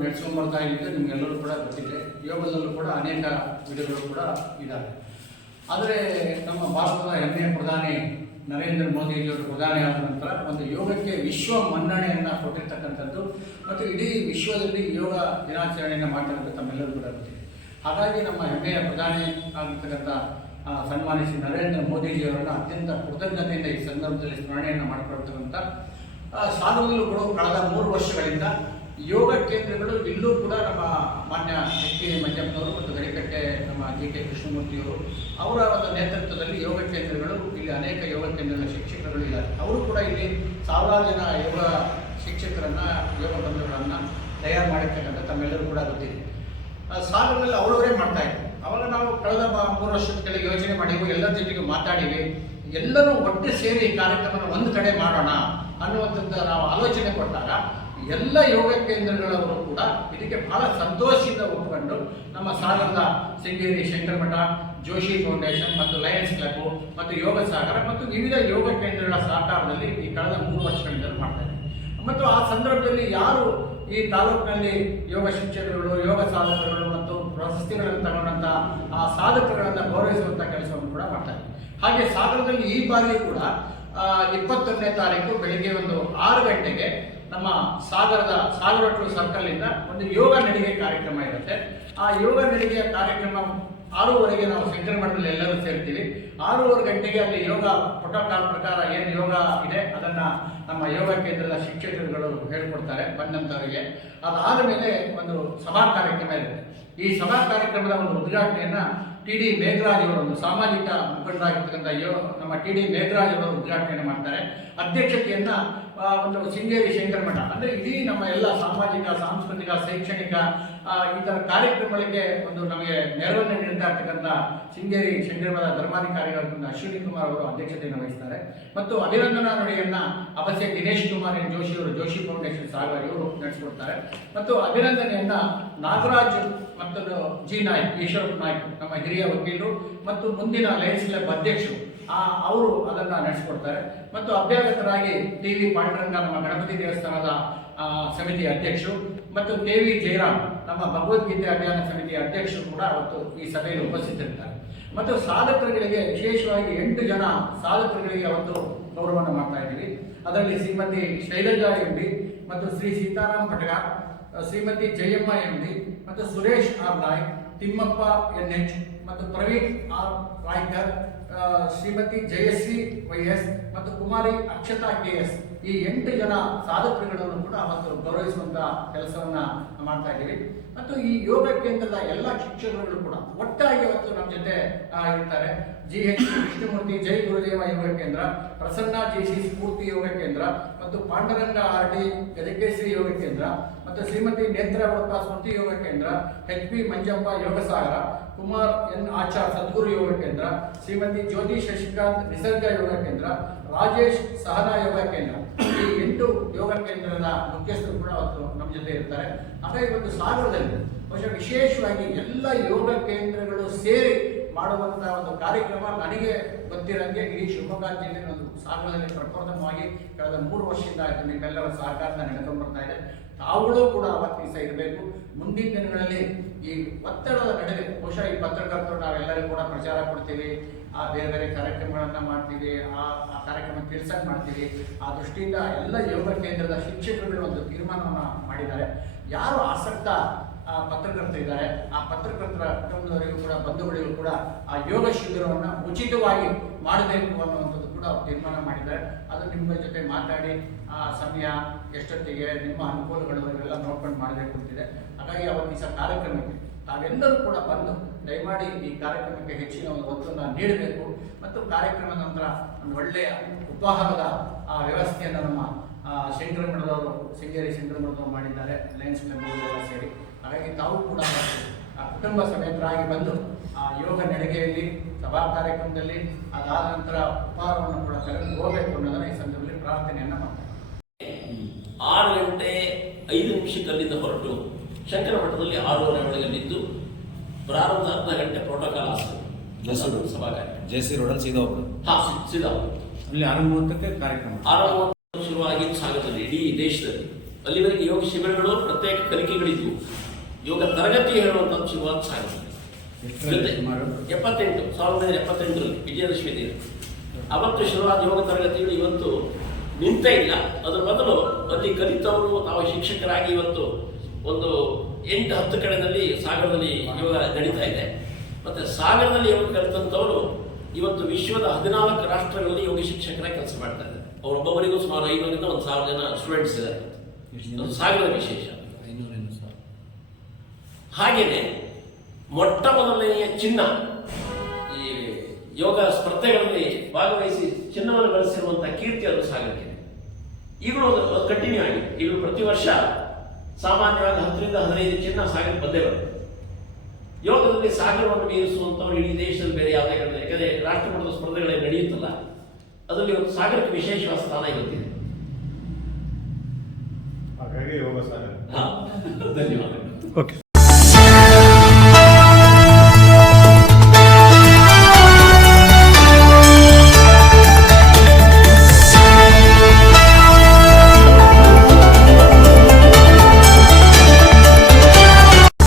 ನಡೆಸ್ಕೊಂಡು ಬರ್ತಾ ಇದ್ದರೆ ನಿಮಗೆಲ್ಲರೂ ಕೂಡ ಗೊತ್ತಿದೆ. ಯೋಗದಲ್ಲೂ ಕೂಡ ಅನೇಕ ವಿಧಗಳು ಕೂಡ ಇದ್ದಾವೆ. ಆದರೆ ನಮ್ಮ ಭಾರತದ ಹೆಮ್ಮೆಯ ಪ್ರಧಾನಿ ನರೇಂದ್ರ ಮೋದಿಜಿಯವರು ಪ್ರಧಾನಿ ಆದ ನಂತರ ಒಂದು ಯೋಗಕ್ಕೆ ವಿಶ್ವ ಮನ್ನಣೆಯನ್ನು ಕೊಟ್ಟಿರ್ತಕ್ಕಂಥದ್ದು ಮತ್ತು ಇಡೀ ವಿಶ್ವದಲ್ಲಿ ಯೋಗ ದಿನಾಚರಣೆಯನ್ನು ಮಾಡ್ತಕ್ಕಂಥ ತಮ್ಮೆಲ್ಲರೂ ಕೂಡ ಗೊತ್ತಿದೆ. ಹಾಗಾಗಿ ನಮ್ಮ ಹೆಮ್ಮೆಯ ಪ್ರಧಾನಿ ಆಗಿರ್ತಕ್ಕಂಥ ಸನ್ಮಾನಿಸಿ ನರೇಂದ್ರ ಮೋದಿಜಿಯವರನ್ನು ಅತ್ಯಂತ ಕೃತಜ್ಞತೆಯಿಂದ ಈ ಸಂದರ್ಭದಲ್ಲಿ ಸ್ಮರಣೆಯನ್ನು ಮಾಡಿಕೊಳ್ತಕ್ಕಂಥ ಸಾಗರದಲ್ಲೂ ಕೂಡ ಕಳೆದ 3 ವರ್ಷಗಳಿಂದ ಯೋಗ ಕೇಂದ್ರಗಳು ಇಲ್ಲೂ ಕೂಡ ನಮ್ಮ ಮಾನ್ಯ ಕೆ ಮಂಜಪ್ಪನವರು ಮತ್ತು ಗಡಿಕಟ್ಟೆ ನಮ್ಮ ಕೆ ಕೃಷ್ಣಮೂರ್ತಿಯವರು ಅವರ ಒಂದು ನೇತೃತ್ವದಲ್ಲಿ ಯೋಗ ಕೇಂದ್ರಗಳು ಇಲ್ಲಿ ಅನೇಕ ಯೋಗ ಕೇಂದ್ರಗಳ ಶಿಕ್ಷಕರು ಇದ್ದಾರೆ. ಅವರು ಕೂಡ ಇಲ್ಲಿ ಸಾವಿರಾರು ಜನ ಯೋಗ ಶಿಕ್ಷಕರನ್ನು ಯೋಗ ಬಂಧುಗಳನ್ನು ತಯಾರು ಮಾಡಿರ್ತಕ್ಕಂಥ ತಮ್ಮೆಲ್ಲರೂ ಕೂಡ ಗೊತ್ತಿದೆ. ಸಾಗರದಲ್ಲಿ ಅವರವರೇ ಮಾಡ್ತಾ ಇದ್ರು. ಅವಾಗ ನಾವು ಕಳೆದ 3 ವರ್ಷದ ಕೆಳಗೆ ಯೋಚನೆ ಮಾಡಿವು, ಎಲ್ಲರ ಜೊತೆಗೆ ಮಾತಾಡಿವಿ, ಎಲ್ಲರೂ ಒಟ್ಟು ಸೇರಿ ಈ ಕಾರ್ಯಕ್ರಮವನ್ನು ಒಂದು ಕಡೆ ಮಾಡೋಣ ಅನ್ನುವಂಥದ್ದು ನಾವು ಆಲೋಚನೆ ಕೊಟ್ಟಾಗ ಎಲ್ಲ ಯೋಗ ಕೇಂದ್ರಗಳವರು ಕೂಡ ಇದಕ್ಕೆ ಬಹಳ ಸಂತೋಷದಿಂದ ಒಪ್ಪಿಕೊಂಡು ನಮ್ಮ ಸಾಗರದ ಶೃಂಗೇರಿ ಶಂಕರ ಮಠ, ಜೋಶಿ ಫೌಂಡೇಶನ್ ಮತ್ತು ಲಯನ್ಸ್ ಕ್ಲಬ್ ಮತ್ತು ಯೋಗ ಸಾಗರ ಮತ್ತು ವಿವಿಧ ಯೋಗ ಕೇಂದ್ರಗಳ ಸಹಕಾರದಲ್ಲಿ ಈ ಕಳೆದ 3 ವರ್ಷಗಳಿಂದ ಮಾಡ್ತಾ ಇದ್ದಾರೆ. ಮತ್ತು ಆ ಸಂದರ್ಭದಲ್ಲಿ ಯಾರು ಈ ತಾಲೂಕಿನಲ್ಲಿ ಯೋಗ ಶಿಕ್ಷಕರುಗಳು, ಯೋಗ ಸಾಧಕರುಗಳು ಮತ್ತು ಪ್ರಶಸ್ತಿಗಳನ್ನು ತಗೊಂಡಂಥ ಆ ಸಾಧಕಗಳನ್ನು ಗೌರವಿಸುವಂಥ ಕೆಲಸವನ್ನು ಕೂಡ ಮಾಡ್ತಾ ಇದ್ದಾರೆ. ಹಾಗೆ ಸಾಗರದಲ್ಲಿ ಈ ಬಾರಿ ಕೂಡ 21ನೇ ತಾರೀಕು ಬೆಳಿಗ್ಗೆ ಒಂದು 6 ಗಂಟೆಗೆ ನಮ್ಮ ಸಾಗರದ ಸಾಗರಟ್ಲು ಸರ್ಕಲ್ನಿಂದ ಒಂದು ಯೋಗ ನಡಿಗೆ ಕಾರ್ಯಕ್ರಮ ಇರುತ್ತೆ. ಆ ಯೋಗ ನಡಿಗೆಯ ಕಾರ್ಯಕ್ರಮ 6:30ಗೆ ನಾವು ಶಂಕರ ಮಠದಲ್ಲಿ ಎಲ್ಲರೂ ಸೇರ್ತೀವಿ. 6:30 ಗಂಟೆಗೆ ಅಲ್ಲಿ ಯೋಗ ಪ್ರೋಟೋಕಾಲ್ ಪ್ರಕಾರ ಏನು ಯೋಗ ಇದೆ ಅದನ್ನು ನಮ್ಮ ಯೋಗ ಕೇಂದ್ರದ ಶಿಕ್ಷಕರುಗಳು ಹೇಳ್ಕೊಡ್ತಾರೆ ಬಂದಂಥವರಿಗೆ. ಅದಾದ ಮೇಲೆ ಒಂದು ಸಭಾ ಕಾರ್ಯಕ್ರಮ ಇರುತ್ತೆ. ಈ ಸಭಾ ಕಾರ್ಯಕ್ರಮದ ಒಂದು ಉದ್ಘಾಟನೆಯನ್ನು ಟಿ.ಡಿ. ಮೇಘರಾಜ್ ಅವರು, ಒಂದು ಸಾಮಾಜಿಕ ಮುಖಂಡರಾಗಿರ್ತಕ್ಕಂಥ ನಮ್ಮ ಟಿ.ಡಿ. ಮೇಘರಾಜ್ ಅವರು ಉದ್ಘಾಟನೆಯನ್ನು ಮಾಡ್ತಾರೆ. ಅಧ್ಯಕ್ಷತೆಯನ್ನು ಒಂದು ಶೃಂಗೇರಿ ಶಂಕರ ಮಠ, ಅಂದರೆ ಇಡೀ ನಮ್ಮ ಎಲ್ಲ ಸಾಮಾಜಿಕ, ಸಾಂಸ್ಕೃತಿಕ, ಶೈಕ್ಷಣಿಕ ಈ ಥರ ಕಾರ್ಯಕ್ರಮಗಳಿಗೆ ಒಂದು ನಮಗೆ ನೆರವನ್ನು ನೀಡ್ತಾ ಇರ್ತಕ್ಕಂಥ ಶೃಂಗೇರಿ ಶಂಕರ ಮಠದ ಧರ್ಮಾಧಿಕಾರಿಗಳಾದ ಅಶ್ವಿನಿ ಕುಮಾರ್ ಅವರು ಅಧ್ಯಕ್ಷತೆಯನ್ನು ವಹಿಸ್ತಾರೆ. ಮತ್ತು ಅಭಿನಂದನಾ ನುಡಿಯನ್ನು ಅಪಸ್ಯ ದಿನೇಶ್ ಕುಮಾರ್ ಜೋಶಿ ಅವರು, ಜೋಶಿ ಫೌಂಡೇಶನ್ ಸಾಗರ ಇವರು ನಡೆಸಿಕೊಡ್ತಾರೆ. ಮತ್ತು ಅಭಿನಂದನೆಯನ್ನು ನಾಗರಾಜ್ ಮತ್ತು ಜಿ ನಾಯ್ಕ್, ಈಶ್ವರ್ ನಾಯ್ಕ್ ನಮ್ಮ ಹಿರಿಯ ವಕೀಲರು ಮತ್ತು ಮುಂದಿನ ಲಯನ್ಸ್ ಕ್ಲಬ್ ಅಧ್ಯಕ್ಷರು ಅವರು ಅದನ್ನು ನಡೆಸಿಕೊಡ್ತಾರೆ. ಮತ್ತು ಅಭ್ಯಾಗತರಾಗಿ ಟಿ.ವಿ. ಪಾಂಡುರಂಗ ನಮ್ಮ ಗಣಪತಿ ದೇವಸ್ಥಾನದ ಸಮಿತಿಯ ಅಧ್ಯಕ್ಷರು ಮತ್ತು ಕೆ.ವಿ. ಜಯರಾಮ್ ನಮ್ಮ ಭಗವದ್ಗೀತೆ ಅಭಿಯಾನ ಸಮಿತಿಯ ಅಧ್ಯಕ್ಷರು ಕೂಡ ಅವತ್ತು ಈ ಸಭೆಯಲ್ಲಿ ಉಪಸ್ಥಿತರಿರ್ತಾರೆ. ಮತ್ತು ಸಾಧಕರುಗಳಿಗೆ ವಿಶೇಷವಾಗಿ 8 ಜನ ಸಾಧಕರುಗಳಿಗೆ ಅವತ್ತು ಗೌರವವನ್ನು ಮಾಡ್ತಾ ಇದ್ದೀವಿ. ಅದರಲ್ಲಿ ಶ್ರೀಮತಿ ಶೈಲಜಾ ಎಂ.ಡಿ. ಮತ್ತು ಶ್ರೀ ಸೀತಾರಾಮ್ ಪಟಗ, ಶ್ರೀಮತಿ ಜಯಮ್ಮ ಎಂ.ಡಿ. ಮತ್ತು ಸುರೇಶ್ ಆರ್ ನಾಯ್ಕ್, ತಿಮ್ಮಪ್ಪ ಎನ್.ಎಚ್. ಮತ್ತು ಪ್ರವೀಣ್ ಆರ್ ರಾಯ್ಕರ್, ಶ್ರೀಮತಿ ಜಯಶ್ರೀ ವೈ.ಎಸ್. ಮತ್ತು ಕುಮಾರಿ ಅಕ್ಷತಾ ಕೆ.ಎಸ್. ಈ 8 ಜನ ಸಾಧಕರುಗಳನ್ನು ಕೂಡ ಅವತ್ತು ಗೌರವಿಸುವಂಥ ಕೆಲಸವನ್ನು ಮಾಡ್ತಾ ಇದ್ದೀವಿ. ಮತ್ತು ಈ ಯೋಗ ಕೇಂದ್ರದ ಎಲ್ಲ ಶಿಕ್ಷಕರುಗಳು ಕೂಡ ಒಟ್ಟಾಗಿ ಅವತ್ತು ನಮ್ಮ ಜೊತೆ ಇರ್ತಾರೆ. ಜಿ.ಎಚ್. ಕೃಷ್ಣಮೂರ್ತಿ ಜೈ ಗುರುದೇವ ಯೋಗ ಕೇಂದ್ರ, ಪ್ರಸನ್ನ ಜಿ.ಸಿ. ಸ್ಫೂರ್ತಿ ಯೋಗ ಕೇಂದ್ರ ಮತ್ತು ಪಾಂಡುರಂಗ ಆರ್.ಡಿ. ಗಜಕೇಶ್ವರಿ ಯೋಗ ಕೇಂದ್ರ ಮತ್ತು ಶ್ರೀಮತಿ ನೇತ್ರಾವಳಪ್ಪ ಸ್ಮೃತಿ ಯೋಗ ಕೇಂದ್ರ, ಎಚ್.ಪಿ. ಮಂಜಪ್ಪ ಯೋಗ ಸಾಗರ, ಕುಮಾರ್ ಎನ್ ಆಚಾರ್ ಸದ್ಗುರು ಯೋಗ ಕೇಂದ್ರ, ಶ್ರೀಮತಿ ಜ್ಯೋತಿ ಶಶಿಕಾಂತ್ ನಿಸರ್ಗ ಯೋಗ ಕೇಂದ್ರ, ರಾಜೇಶ್ ಸಹನಾ ಯೋಗ ಕೇಂದ್ರ, ಈ 8 ಯೋಗ ಕೇಂದ್ರದ ಮುಖ್ಯಸ್ಥರು ಕೂಡ ಅವತ್ತು ನಮ್ಮ ಜೊತೆ ಇರ್ತಾರೆ. ಹಾಗಾಗಿ ಒಂದು ಸಾಗರದಲ್ಲಿ ಬಹುಶಃ ವಿಶೇಷವಾಗಿ ಎಲ್ಲ ಯೋಗ ಕೇಂದ್ರಗಳು ಸೇರಿ ಮಾಡುವಂಥ ಒಂದು ಕಾರ್ಯಕ್ರಮ ನನಗೆ ಗೊತ್ತಿರೋಂಗೆ ಇಡೀ ಶಿವಮೊಗ್ಗ ಜಿಲ್ಲೆಯ ಒಂದು ಸಾಗರದಲ್ಲಿ ಪ್ರಪ್ರಥಮವಾಗಿ ಕಳೆದ 3 ವರ್ಷದಿಂದ ನಿಮ್ಮೆಲ್ಲರ ಸಹಕಾರದಿಂದ ನಡೆದುಕೊಂಡು ಬರ್ತಾ ಇದೆ. ತಾವುಗಳು ಕೂಡ ಅವತ್ತು ದಿವಸ ಇರಬೇಕು. ಮುಂದಿನ ದಿನಗಳಲ್ಲಿ ಈ ಒತ್ತಡದ ನಡುವೆ ಬಹುಶಃ ಈ ಪತ್ರಕರ್ತರು ನಾವೆಲ್ಲರಿಗೂ ಕೂಡ ಪ್ರಚಾರ ಕೊಡ್ತೀವಿ, ಬೇರೆ ಬೇರೆ ಕಾರ್ಯಕ್ರಮಗಳನ್ನು ಮಾಡ್ತೀವಿ, ಆ ಕಾರ್ಯಕ್ರಮ ತಿಳಿಸಕ್ಕೆ ಮಾಡ್ತೀವಿ. ಆ ದೃಷ್ಟಿಯಿಂದ ಎಲ್ಲ ಯೋಗ ಕೇಂದ್ರದ ಶಿಕ್ಷಕರುಗಳು ಒಂದು ತೀರ್ಮಾನವನ್ನು ಮಾಡಿದ್ದಾರೆ. ಯಾರು ಆಸಕ್ತ ಪತ್ರಕರ್ತರಿದ್ದಾರೆ ಆ ಪತ್ರಕರ್ತರ ಕುಟುಂಬದವರಿಗೂ ಕೂಡ, ಬಂಧುಗಳಿಗೂ ಕೂಡ ಆ ಯೋಗ ಶಿಬಿರವನ್ನು ಉಚಿತವಾಗಿ ಮಾಡಬೇಕು ಅನ್ನುವಂಥದ್ದು ಕೂಡ ಅವ್ರು ತೀರ್ಮಾನ ಮಾಡಿದ್ದಾರೆ. ಅದು ನಿಮ್ಮ ಜೊತೆ ಮಾತಾಡಿ ಆ ಸಮಯ ಎಷ್ಟೊತ್ತಿಗೆ ನಿಮ್ಮ ಅನುಕೂಲಗಳು ಇವೆಲ್ಲ ನೋಡ್ಕೊಂಡು ಮಾಡಬೇಕು ಅಂತಿದೆ. ಹಾಗಾಗಿ ಅವತ್ತು ದಿವಸ ಕಾರ್ಯಕ್ರಮಕ್ಕೆ ತಾವೆಲ್ಲರೂ ಕೂಡ ಬಂದು ದಯಮಾಡಿ ಈ ಕಾರ್ಯಕ್ರಮಕ್ಕೆ ಹೆಚ್ಚಿನ ಒಂದು ಒತ್ತನ್ನು ನೀಡಬೇಕು. ಮತ್ತು ಕಾರ್ಯಕ್ರಮದ ನಂತರ ಒಂದು ಒಳ್ಳೆಯ ಉಪಹಾರದ ವ್ಯವಸ್ಥೆಯನ್ನು ನಮ್ಮ ಶಂಕರ ಮಠದವರು, ಶೃಂಗೇರಿ ಶಂಕರ ಮಠದವರು ಮಾಡಿದ್ದಾರೆ, ಲಯನ್ಸ್ ಕ್ಲಬ್ ಸೇರಿ. ಹಾಗಾಗಿ ತಾವು ಕೂಡ ಕುಟುಂಬ ಸಮೇತರಾಗಿ ಬಂದು ಆ ಯೋಗ ನಡಿಗೆಯಲ್ಲಿ, ಸಭಾ ಕಾರ್ಯಕ್ರಮದಲ್ಲಿ, ಅದಾದ ನಂತರ ಉಪಹಾರವನ್ನು ಕೂಡ ತೆಗೆದು ಹೋಗಬೇಕು ಅನ್ನೋದನ್ನು ಈ ಸಂದರ್ಭದಲ್ಲಿ ಪ್ರಾರ್ಥನೆಯನ್ನು ಮಾಡ್ತಾರೆ. 6:05 ಅಲ್ಲಿಂದ ಹೊರಟು ಶಂಕರ ಮಠದಲ್ಲಿ 6:30 ಒಳಗೆ ನಿಂತು ಪ್ರಾರಂಭ ಅರ್ಧ ಗಂಟೆ ಪ್ರೋಟೋಕಾಲ್ ಆಗ್ತದೆ. ಸಭಾ ಕಾರ್ಯಕ್ರಮ ಜೆಸಿ ರೋಡಲ್ಲಿ ಸೀದಾ ಅಲ್ಲಿ 6:30ಕ್ಕೆ ಕಾರ್ಯಕ್ರಮ ಶುರುವಾಗಿ ಸಾಗರದಲ್ಲಿ ಇಡೀ ದೇಶದಲ್ಲಿ ಅಲ್ಲಿವರೆಗೆ ಯೋಗ ಶಿಬಿರಗಳು ಪ್ರತ್ಯೇಕ ಕಲಿಕೆಗಳಿದ್ವು. ಯೋಗ ತರಗತಿ ಹೇಳುವಂಥದ್ದು ಶುರುವಾದ ಸಾಗರ. ಸುಮಾರು 1978 ವಿಜಯದಶಮಿ ದಿನ ಅವತ್ತು ಶುರುವಾದ ಯೋಗ ತರಗತಿಗಳು ಇವತ್ತು ನಿಂತ ಇಲ್ಲ. ಅದರ ಬದಲು ಅಲ್ಲಿ ಕಲಿತವರು ತಾವು ಶಿಕ್ಷಕರಾಗಿ ಇವತ್ತು ಒಂದು 8-10 ಕಡೆಯಲ್ಲಿ ಸಾಗರದಲ್ಲಿ ಯೋಗ ನಡೀತಾ ಇದೆ. ಮತ್ತೆ ಸಾಗರದಲ್ಲಿ ಯೋಗ ಕಲಿತಂಥವರು ಇವತ್ತು ವಿಶ್ವದ 14 ರಾಷ್ಟ್ರಗಳಲ್ಲಿ ಯೋಗ ಶಿಕ್ಷಕರಾಗಿ ಕೆಲಸ ಮಾಡ್ತಾ ಇದ್ದಾರೆ. ಅವರೊಬ್ಬೊಬ್ಬರಿಗೂ ಸುಮಾರು 500ರಿಂದ 1,000 ಜನ ಸ್ಟೂಡೆಂಟ್ಸ್ ಇದ್ದಾರೆ. ಅದು ಸಾಗರದ ವಿಶೇಷ. ಹಾಗೇನೆ ಮೊಟ್ಟ ಮೊದಲನೆಯ ಚಿನ್ನ ಈ ಯೋಗ ಸ್ಪರ್ಧೆಗಳಲ್ಲಿ ಭಾಗವಹಿಸಿ ಚಿನ್ನವನ್ನು ಗಳಿಸಿರುವಂತಹ ಕೀರ್ತಿ ಅದು ಸಾಗರಕ್ಕೆ. ಈಗಲೂ ಅದು ಕಂಟಿನ್ಯೂ ಆಗಿದೆ. ಈಗಲೂ ಪ್ರತಿ ವರ್ಷ ಸಾಮಾನ್ಯವಾಗಿ 10ರಿಂದ 15 ಚಿನ್ನ ಸಾಗರ ಬಂದೇ ಬರುತ್ತೆ. ಯೋಗದಲ್ಲಿ ಸಾಗರವನ್ನು ಮೀರಿಸುವಂಥವ್ರು ಇಡೀ ದೇಶದಲ್ಲಿ ಬೇರೆ ಯಾವುದೇ ಕಡೆ, ಯಾಕಂದರೆ ರಾಷ್ಟ್ರಮಟ್ಟದ ಸ್ಪರ್ಧೆಗಳೇ ನಡೆಯುತ್ತಲ್ಲ, ಅದರಲ್ಲಿ ಒಂದು ಸಾಗರಕ್ಕೆ ವಿಶೇಷವಾದ ಸ್ಥಾನ ಇವತ್ತಿದೆ. ಹಾಗಾಗಿ ಯೋಗ ಸಾಗರ. ಧನ್ಯವಾದಗಳು. ಓಕೆ.